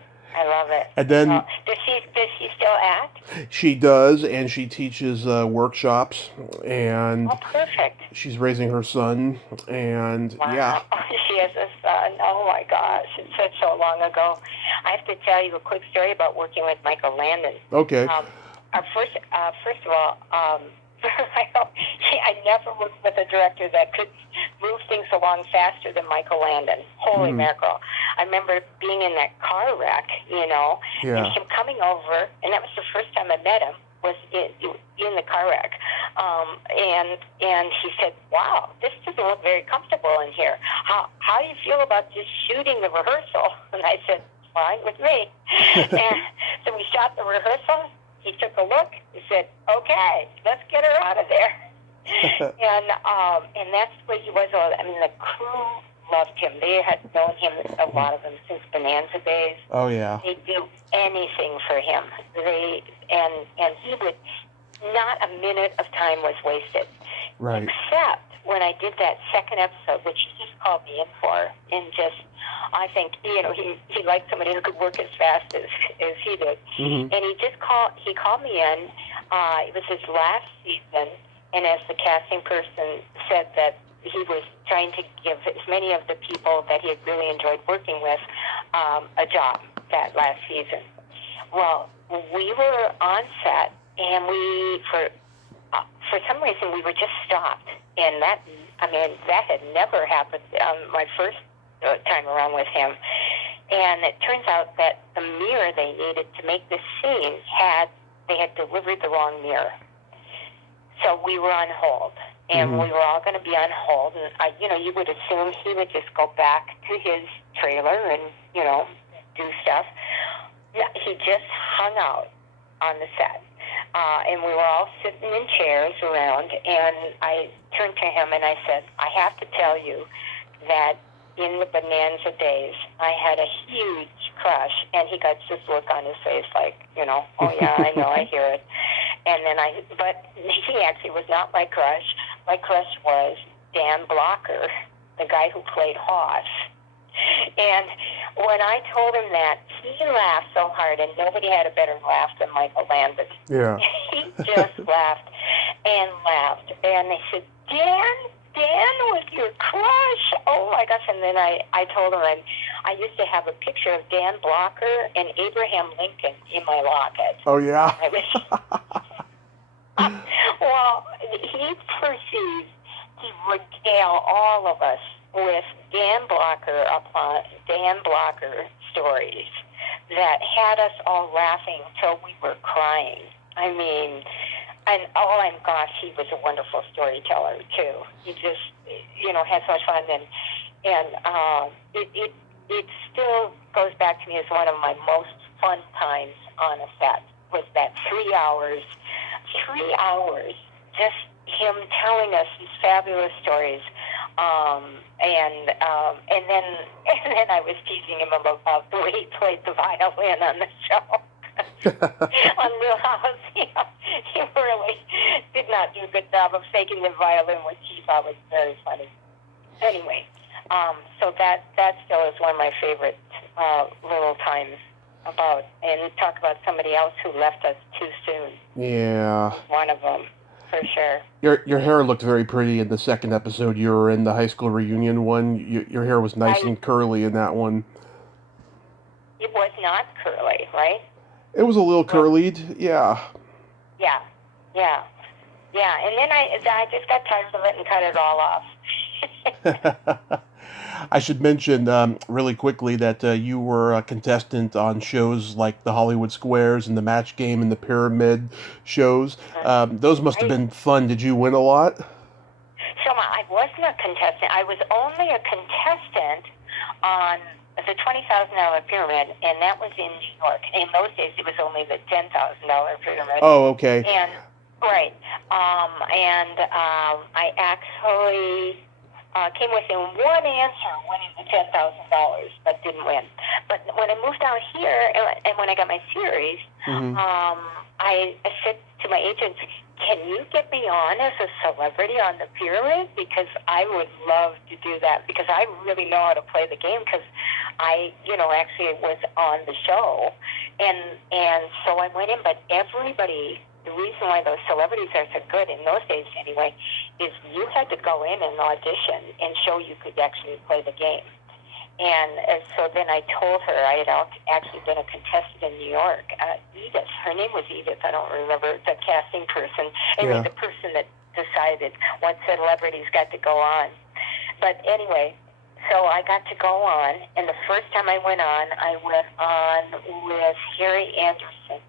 And then does she still act? She does, and she teaches workshops, and Oh, perfect. she's raising her son, and yeah. Wow. She has a son. Oh, my gosh. It's such so long ago. I have to tell you a quick story about working with Michael Landon. Okay. First of all, I never worked with a director that could move things along faster than Michael Landon. Holy mackerel. I remember being in that car wreck, and him coming over, and that was the first time I met him, was in the car wreck. And he said, wow, this doesn't look very comfortable in here. How do you feel about just shooting the rehearsal? And I said, fine with me. And so we shot the rehearsal. He took a look. He said, okay, let's get her out of there. And that's what he was. I mean, the crew loved him. They had known him, a lot of them, since Bonanza days. Oh, yeah. They'd do anything for him. And he would, not a minute of time was wasted. Right. Except when I did that second episode, which he just called me in for, and just, I think, he liked somebody who could work as fast as he did. Mm-hmm. And he called me in. It was his last season, and as the casting person said, that he was trying to give as many of the people that he had really enjoyed working with a job that last season. Well, we were on set, and for some reason, we were just stopped. And that had never happened my first time around with him. And it turns out that the mirror they needed to make this scene they had delivered the wrong mirror. So we were on hold, and we were all going to be on hold. And you would assume he would just go back to his trailer and do stuff. No, he just hung out on the set. And we were all sitting in chairs around, and I turned to him and I said, I have to tell you that in the Bonanza days, I had a huge crush, and he got this look on his face like, oh yeah, I know, I hear it. And then but he actually was not my crush. My crush was Dan Blocker, the guy who played Hoss. And when I told him that, he laughed so hard, and nobody had a better laugh than Michael Landon. Yeah. He just laughed and laughed. And they said, Dan was your crush. Oh, my gosh. And then I told him I used to have a picture of Dan Blocker and Abraham Lincoln in my locket. Oh, yeah. Well, he proceeds to regale all of us with Dan Blocker stories that had us all laughing till we were crying. I mean, and gosh, he was a wonderful storyteller too. He just, had so much fun, and it still goes back to me as one of my most fun times on a set. Was that 3 hours, just him telling us these fabulous stories. And then I was teasing him about the way he played the violin on the show. On Little House, he really did not do a good job of faking the violin, which he thought was very funny. Anyway, so that still is one of my favorite little times and talk about somebody else who left us too soon. Yeah. One of them. For sure. Your hair looked very pretty in the second episode. You were in the high school reunion one. Your hair was nice and curly in that one. It was not curly, right? It was a little curlied, yeah. Yeah. And then I just got tired of it and cut it all off. I should mention really quickly that you were a contestant on shows like the Hollywood Squares and the Match Game and the Pyramid shows. Those must have been fun. Did you win a lot? So I wasn't a contestant. I was only a contestant on the $20,000 pyramid, and that was in New York. In those days, it was only the $10,000 pyramid. Oh, okay. And right. I actually came within one answer winning the $10,000, but didn't win. But when I moved out here, and when I got my series, I said to my agent, can you get me on as a celebrity on the pyramid? Because I would love to do that, because I really know how to play the game, because I, actually was on the show. And so I went in, but everybody, the reason why those celebrities are so good in those days anyway, is you had to go in and audition and show you could actually play the game. And so then I told her I had actually been a contestant in New York. Edith, her name was Edith. I don't remember the casting person. Anyway, the person that decided what celebrities got to go on. But anyway, so I got to go on, and the first time I went on with Harry Anderson.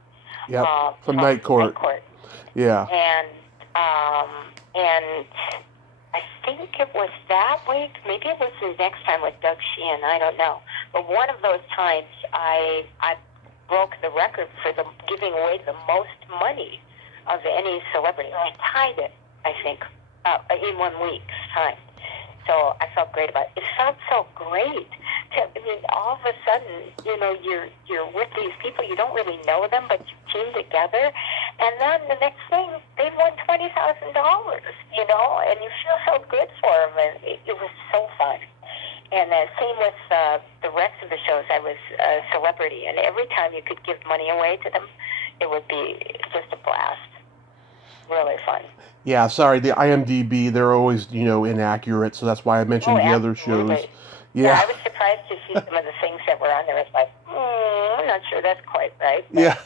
Yep, from Night Court. Yeah. And I think it was that week. Maybe it was the next time with Doug Sheehan. I don't know. But one of those times, I broke the record for giving away the most money of any celebrity. I tied it, I think, in 1 week's time. So I felt great about it. It felt so great. All of a sudden, you're with these people. You don't really know them, but you team together. And then the next thing, they won $20,000, and you feel so good for them. And it was so fun. And same with the rest of the shows. I was a celebrity, and every time you could give money away to them, it would be just a blast. Really fun. Yeah, sorry, the IMDb, they're always, inaccurate, so that's why I mentioned the other shows. Yeah, I was surprised to see some of the things that were on there. It's like, I'm not sure that's quite right. But... Yeah.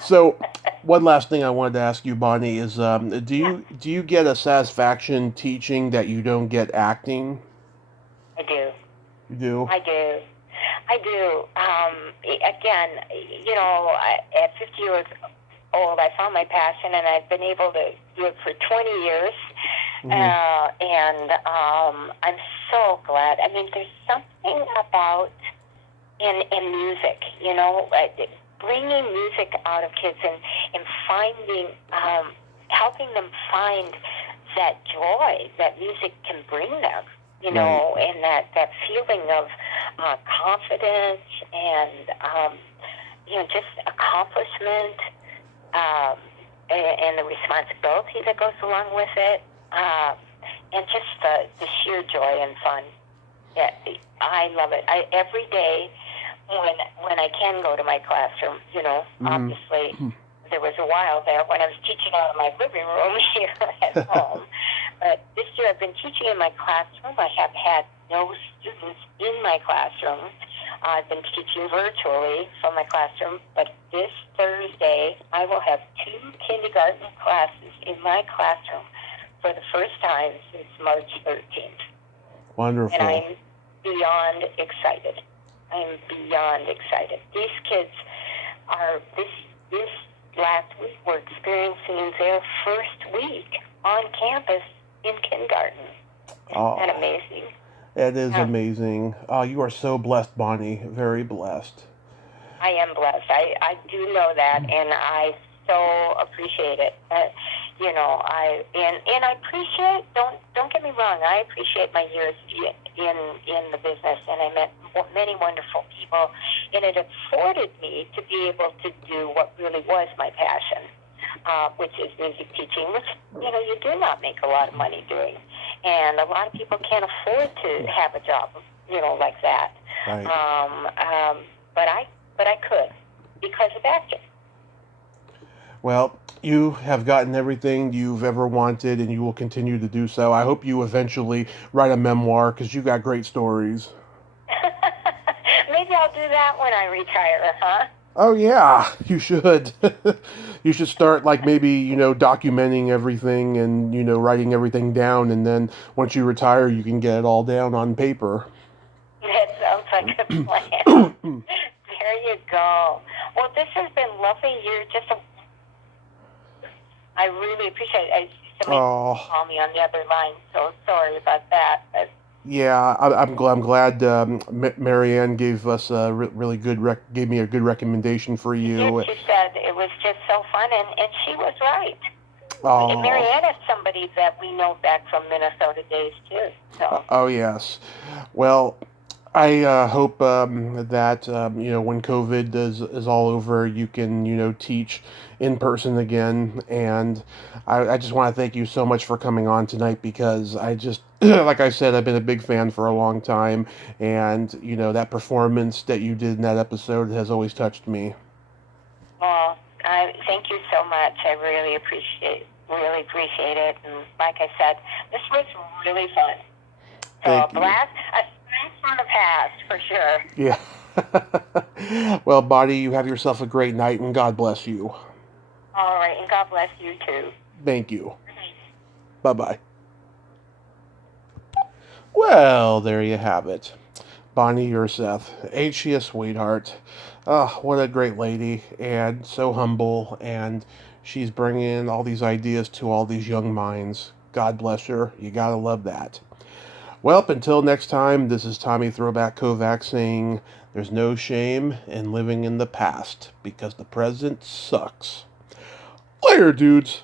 So, one last thing I wanted to ask you, Bonnie, is do you get a satisfaction teaching that you don't get acting? I do. You do? I do. Again, at 50 years old, I found my passion, and I've been able to do it for 20 years. And I'm so glad. There's something about in music, bringing music out of kids and finding, helping them find that joy that music can bring them, and that feeling of confidence and, just accomplishment, and the responsibility that goes along with it, and just the sheer joy and fun. Yeah, I love it. Every day when I can go to my classroom, obviously there was a while there when I was teaching out of my living room here at home. But this year I've been teaching in my classroom. I have had no students in my classroom. I've been teaching virtually from my classroom, but this Thursday I will have 2 kindergarten classes in my classroom for the first time since March 13th. Wonderful. And I'm beyond excited. These kids are, this last week, were experiencing their first week on campus in kindergarten. Isn't that amazing? It is amazing. You are so blessed, Bonnie. Very blessed. I am blessed. I do know that, and I so appreciate it. I appreciate. Don't get me wrong. I appreciate my years in the business, and I met many wonderful people, and it afforded me to be able to do what really was my passion, which is music teaching, which you do not make a lot of money doing, and a lot of people can't afford to have a job, like that. Right. But I could because of acting. Well, you have gotten everything you've ever wanted, and you will continue to do so. I hope you eventually write a memoir, because you got great stories. Maybe I'll do that when I retire, huh? Oh, yeah, you should. You should start, maybe, documenting everything and, writing everything down, and then once you retire, you can get it all down on paper. That sounds like a plan. There you go. Well, this has been lovely. You're just I really appreciate it. Somebody called me on the other line, so sorry about that. But yeah, I'm glad Marianne gave us a really good gave me a good recommendation for you. She said it was just so fun, and she was right. Oh. Marianne is somebody that we know back from Minnesota days too. So. Oh yes, well, I hope that when COVID is all over, you can teach in person again. And I just want to thank you so much for coming on tonight because I just like I said, I've been a big fan for a long time, and that performance that you did in that episode has always touched me. Well, I thank you so much. I really appreciate it. And like I said, this was really fun. So Thank a you. blast from the past for sure. Yeah. Well, Bonnie, you have yourself a great night, and God bless you. All right, and God bless you too. Thank you. Bye-bye. Well, there you have it. Bonnie Urseth. Ain't she a sweetheart? Oh, what a great lady, and so humble, and she's bringing all these ideas to all these young minds. God bless her. You gotta love that. Well, until next time, this is Tommy Throwback Kovac saying there's no shame in living in the past because the present sucks. Later, dudes.